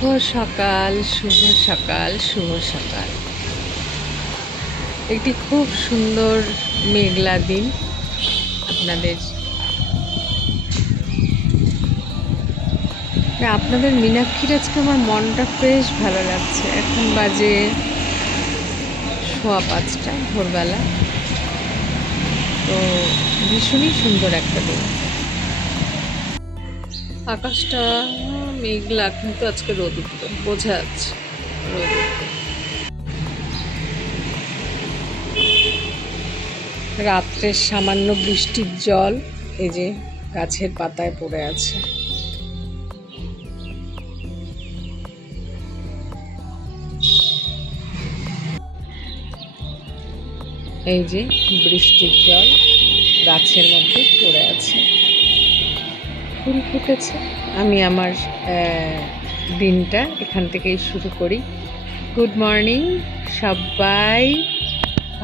শুভ সকাল শুভ সকাল শুভ সকাল। একটি খুব সুন্দর মেঘলা দিন আপনাদের। আপনাদের মীনাক্ষীর আজকে আমার মনটা বেশ ভালো লাগছে। এখন বাজে সোয়া পাঁচটা ভোরবেলা। তো ভীষণই সুন্দর একটা দিন। আকাশটা মেঘলা, কিন্তু আজকে রোদ উঠবে বোঝা যাচ্ছে। রাত্রের সামান্য বৃষ্টির জল এই যে গাছের পাতায় পড়ে আছে। এই যে বৃষ্টির জল গাছের মধ্যে পড়ে আছে। ফুল ফুটেছে। আমি আমার দিনটা এখান থেকেই শুরু করি। গুড মর্নিং সবাই।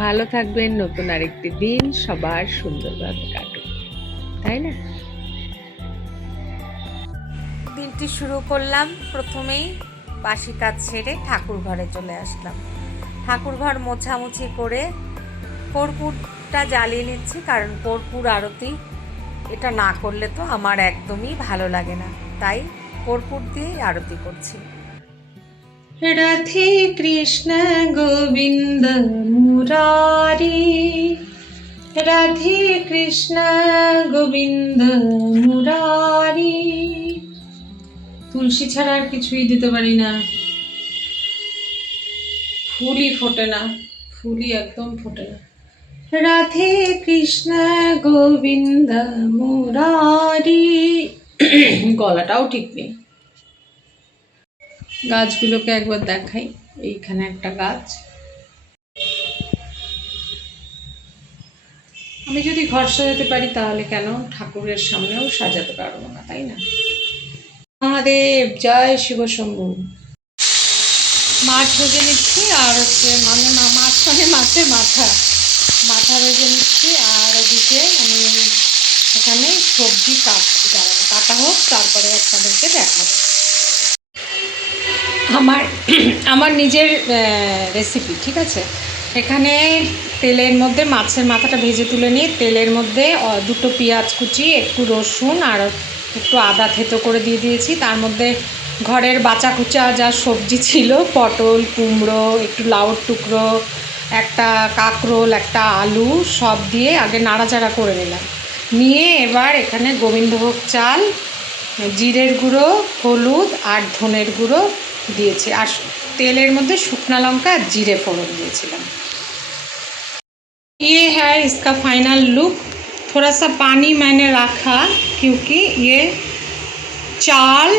ভালো থাকবেন, নতুন আরেকটি দিন সবার সুন্দরভাবে কাটুক। তাই না? দিনটি শুরু করলাম। প্রথমেই বাসি কাজ ছেড়ে ঠাকুর ঘরে চলে আসলাম। ঠাকুর ঘর মোছামুছি করে কর্পূরটা জ্বালিয়ে নিচ্ছি, কারণ কর্পূর আরতি এটা না করলে তো আমার একদমই ভালো লাগে না। তাই কর্পূর দিয়েই আরতি করছি। রাধে কৃষ্ণ গোবিন্দ মুরারি, রাধে কৃষ্ণ গোবিন্দ মুরারি। তুলসী ছাড়া আর কিছুই দিতে পারি না। ফুলই ফোটে না, ফুলই একদম ফোটে না। রাধে কৃষ্ণ গোবিন্দ মুরারি। গলাটাও ঠিক নেই। গাছগুলোকে একবার দেখাই। এইখানে একটা গাছ। আমি যদি ঘর সাজাতে পারি তাহলে কেন ঠাকুরের সামনেও সাজাতে পারব না, তাই না? মহাদেব, জয় শিব শম্ভু। মাছ ভেজে নিচ্ছি আর হচ্ছে মানে মাছ মানে মাছের মাথা মাথা ভেজে নিচ্ছি, আর ওদিকে আমি এখানে সবজি কাটছি। দাঁড়াবো কাটা হোক, তারপরে আপনাদেরকে দেখাবো। আমার আমার নিজের রেসিপি ঠিক আছে? এখানে তেলের মধ্যে মাছের মাথাটা ভেজে তুলে নিয়ে, তেলের মধ্যে দুটো পেঁয়াজ কুচি, একটু রসুন, আর একটু আদা থেতো করে দিয়ে দিয়েছি। তার মধ্যে ঘরের বাঁচা কুচা যা সবজি ছিল, পটল, কুমড়ো, একটু লাউর টুকরো একটা কাঁকরোল একটা আলু সব দিয়ে আগে নাড়াচাড়া করে নিলাম নিয়ে এবার এখানে গোবিন্দভোগ চাল জিরের গুঁড়ো হলুদ আর ধনের গুঁড়ো দিয়েছি আর তেলের মধ্যে শুকনা লঙ্কা আর জিরে ফোড়ন দিয়েছিলাম ये है इसका फाइनल लुक थोड़ा सा पानी मैंने रखा क्योंकि ये चाल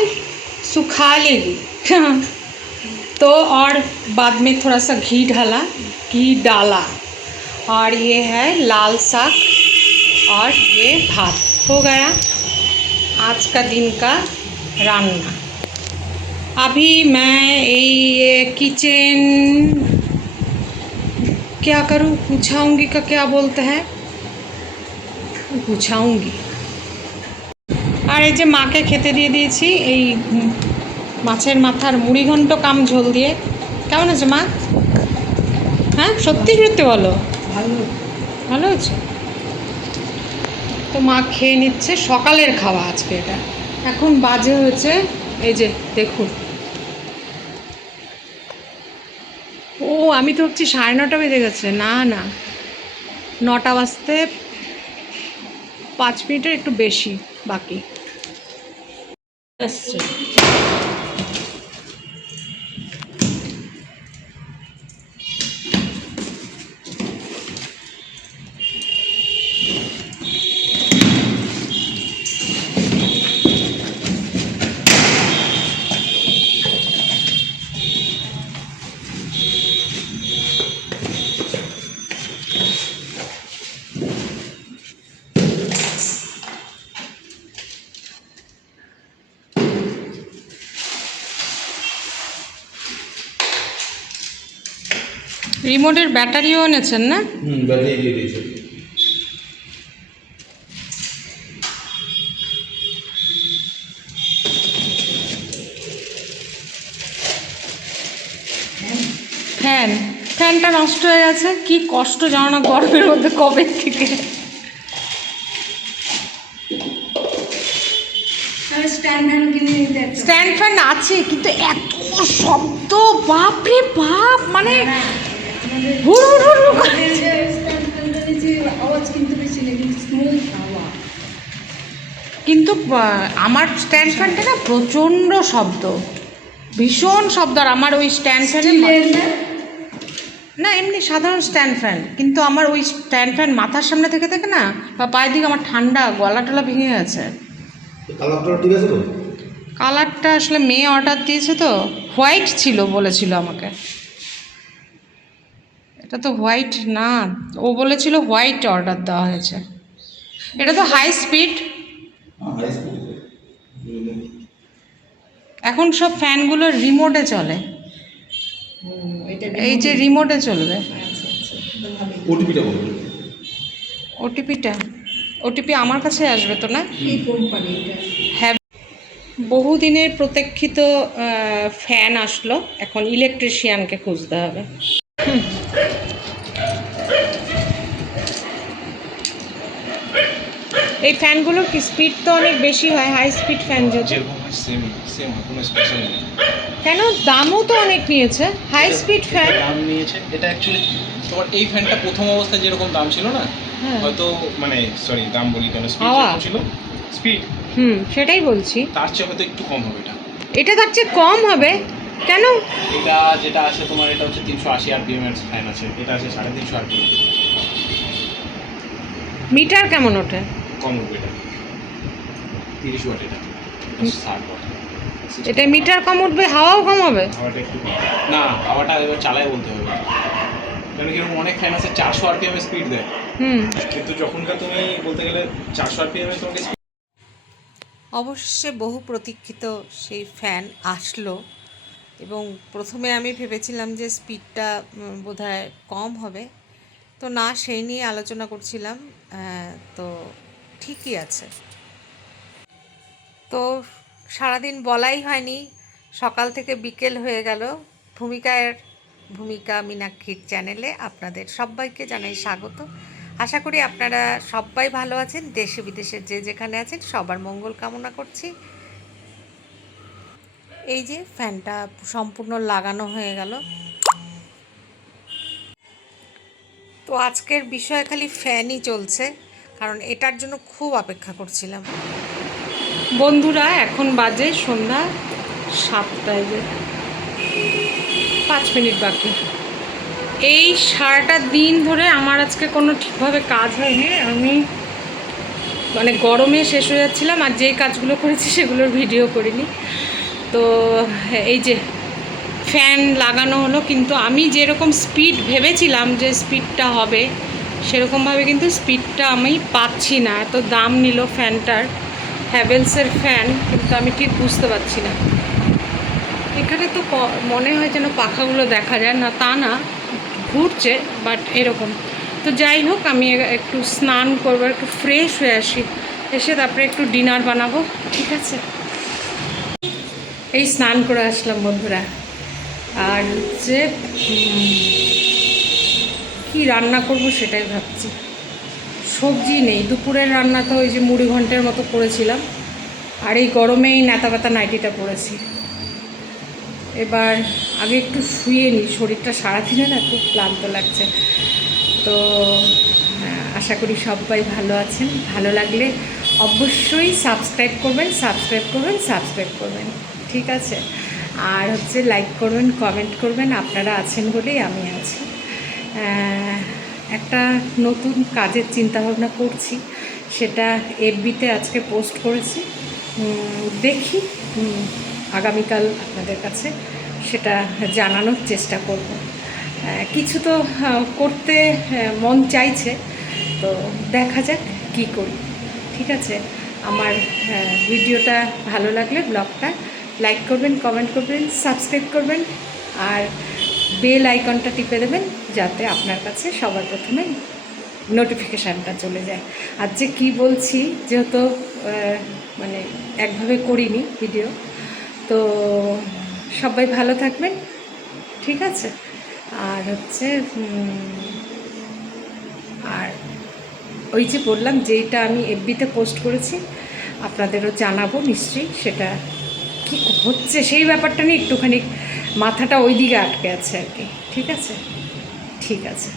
सुखा लेगी तो और बाद में थोड़ा सा घी डाला घी डाला और ये है लाल साग और ये भात हो गया आज का दिन का रान्ना अभी मैं ये किचन क्या करूँ पूछाऊंगी का क्या बोलते हैं पूछाऊंगी আর এই যে মাকে খেতে দিয়ে দিয়েছি এই উম, মাছের মাথার মুড়ি ঘন্ট কাম ঝোল দিয়ে কেমন আছে মা হ্যাঁ সত্যি সত্যি বলো। ভালো। হয়েছে? তো মা খেয়ে নিচ্ছে সকালের খাওয়া আজকে এটা। এখন বাজে হয়েছে এই যে দেখুন। ও আমি তো ভাবছি সাড়ে নটা বেজে গেছে। না না। নটা বাজতে পাঁচ মিনিটের একটু বেশি বাকি। আসছে। রিমোটের ব্যাটারিও এনেছেন না? ফ্যান। ফ্যানটা নষ্ট হয়ে গেছে। কি কষ্ট জানো না গরমের মধ্যে কবে থেকে? স্ট্যান্ড ফ্যান আছে কিন্তু এত শব্দ বাপরে বাপ! মানে হুড় হুড় হুড় আওয়াজ কিন্তু বেশি নেই স্মুথ হাওয়া কিন্তু আমার স্ট্যান্ড ফ্যানটা না প্রচণ্ড শব্দ। ভীষণ শব্দ আর আমার ওই স্ট্যান্ড স্টিলের না এমনি সাধারণ স্ট্যান্ড ফ্যান কিন্তু আমার ওই স্ট্যান্ড ফ্যান মাথার সামনে থেকে থেকে না বা পায়ের দিকে আমার ঠান্ডা গলা টলা ভেঙে গেছে। কালারটা ঠিক আছে তো? কালারটা আসলে মেয়ে অর্ডার দিয়েছে তো হোয়াইট ছিল বলেছিল আমাকে। এটা তো হোয়াইট না। ও বলেছিল হোয়াইট অর্ডার দেওয়া হয়েছে। এটা তো হাই স্পিড এখন সব ফ্যানগুলো রিমোটে চলে। এই যে রিমোটে চলবে। ওটিপিটা ওটিপিটা ওটিপি আমার কাছে আসবে তো না? কি কোম্পানি এটা হ্যাঁ। বহুদিনের প্রতীক্ষিত ফ্যান আসলো। এখন ইলেকট্রিশিয়ানকে খুঁজতে হবে। এই ফ্যানগুলোর কি স্পিড তো অনেক বেশি হয় হাই স্পিড ফ্যান হয় সেম সেম কোনো স্পেশাল নেই। কেন? দামও তো অনেক নিয়েছে। হাই স্পিড ফ্যান দাম নিয়েছে। এটা অ্যাকচুয়ালি তোমার এই ফ্যানটা প্রথম অবস্থায় যেরকম দাম ছিল না হ্যাঁ। হয়তো মানে সরি দাম বলি কেন স্পিড। ছিল স্পিড হুম সেটাই বলছি। তার চেয়ে হয়তো একটু কম হবে এটা। এটা তার চেয়ে কম হবে? কেন? এটা যেটা আছে তোমার এটা হচ্ছে তিনশো আশি আরপিএম এর ফ্যান আছে। এটা আছে সাড়ে তিনশো আরপিএম মিটার কেমন ওঠে? কম উঠবে এটা। তিরিশ ওয়াট এটা। ষাট ওয়াট। এটা মিটার কম উঠবে হাওয়াও কম হবে? হাওয়াটা একটু না হাওয়াটা এবার চালায় বলতে হবে। কারণ কীরকম অনেক ফ্যান আছে চারশো আরপিএম স্পিড দেয়। হুম। কিন্তু যখনকার তুমি বলতে গেলে চারশো আরপিএম তোমাকে অবশেষে বহু প্রতীক্ষিত সেই ফ্যান আসলো। এবং প্রথমে আমি ভেবেছিলাম যে স্পিডটা বোধহয় কম হবে। তো না সেই নিয়ে আলোচনা করছিলাম। তো ঠিকই আছে। তো সারাদিন বলাই হয়নি, সকাল থেকে বিকেল হয়ে গেল। ভূমিকার, ভূমিকা মীনাক্ষীর চ্যানেলে আপনাদের সবাইকে জানাই স্বাগত। আশা করি আপনারা সবাই ভালো আছেন, দেশে বিদেশে যে যেখানে আছেন, সবার মঙ্গল কামনা করছি। এই যে ফ্যানটা সম্পূর্ণ লাগানো হয়ে গেল। তো আজকের বিষয় খালি ফ্যানই চলছে। কারণ এটার জন্য খুব অপেক্ষা করছিলাম। বন্ধুরা, এখন বাজে সন্ধ্যা সাতটায় যে পাঁচ মিনিট বাকি। এই সারাটা দিন ধরে আমার আজকে কোনো ঠিকভাবে কাজ হয়নি। আমি মানে গরমে শেষ হয়ে যাচ্ছিলাম আর যেই কাজগুলো করেছি সেগুলোর ভিডিও করিনি। তো এই যে ফ্যান লাগানো হলো, কিন্তু আমি যেরকম স্পিড ভেবেছিলাম যে স্পিডটা হবে সেরকমভাবে কিন্তু স্পিডটা আমি পাচ্ছি না। এত দাম নিল ফ্যানটার হ্যাভেলসের ফ্যান কিন্তু আমি ঠিক বুঝতে পারছি না। এখানে তো মনে হয় যেন পাখাগুলো দেখা যায় না তা না ঘুরছে বাট এরকম। তো যাই হোক আমি একটু স্নান করব একটু ফ্রেশ হয়ে আসি। এসে তারপরে একটু ডিনার বানাবো ঠিক আছে? এই স্নান করে আসলাম বন্ধুরা। আর উম, কি রান্না করব সেটাই ভাবছি। সবজি নেই দুপুরের রান্না তো ওই যে মুড়ি ঘন্টের মতো করেছিলাম। আর এই গরমে এই নেতা পাতা নাইটিটা পরেছি। এবার আগে একটু শুয়ে নিই শরীরটা সারাদিনে না খুব ক্লান্ত লাগছে। তো আহ, আশা করি সবাই ভালো আছেন। ভালো লাগলে অবশ্যই সাবস্ক্রাইব করবেন সাবস্ক্রাইব করবেন সাবস্ক্রাইব করবেন। ঠিক আছে? আর হচ্ছে লাইক করবেন কমেন্ট করবেন। আপনারা আছেন বলেই আমি আছি। আহ, একটা নতুন কাজের চিন্তা ভাবনা করছি। সেটা এফবিতে আজকে পোস্ট করেছি। দেখি আগামীকাল আপনাদের কাছে সেটা জানানোর চেষ্টা করব। কিছু তো করতে মন চাইছে। তো দেখা যাক কি করি। ঠিক আছে? আমার ভিডিওটা ভালো লাগলে ব্লগটা লাইক করবেন, কমেন্ট করবেন, সাবস্ক্রাইব করবেন, আর বেল আইকনটা টিপে দেবেন। যাতে আপনার কাছে সবার প্রথমে নোটিফিকেশানটা চলে যায়। আর যে কী বলছি, যেহেতু মানে একভাবে করিনি ভিডিও তো সবাই ভালো থাকবেন, ঠিক আছে? আর হচ্ছে আর ওই যে বললাম যেটা আমি এফবিতে পোস্ট করেছি, আপনাদেরও জানাব নিশ্চয়ই সেটা কি হচ্ছে, সেই ব্যাপারটা নিয়ে একটুখানি মাথাটা ওই দিকে আটকে আছে আর কি, ঠিক আছে? ঠিক আছে।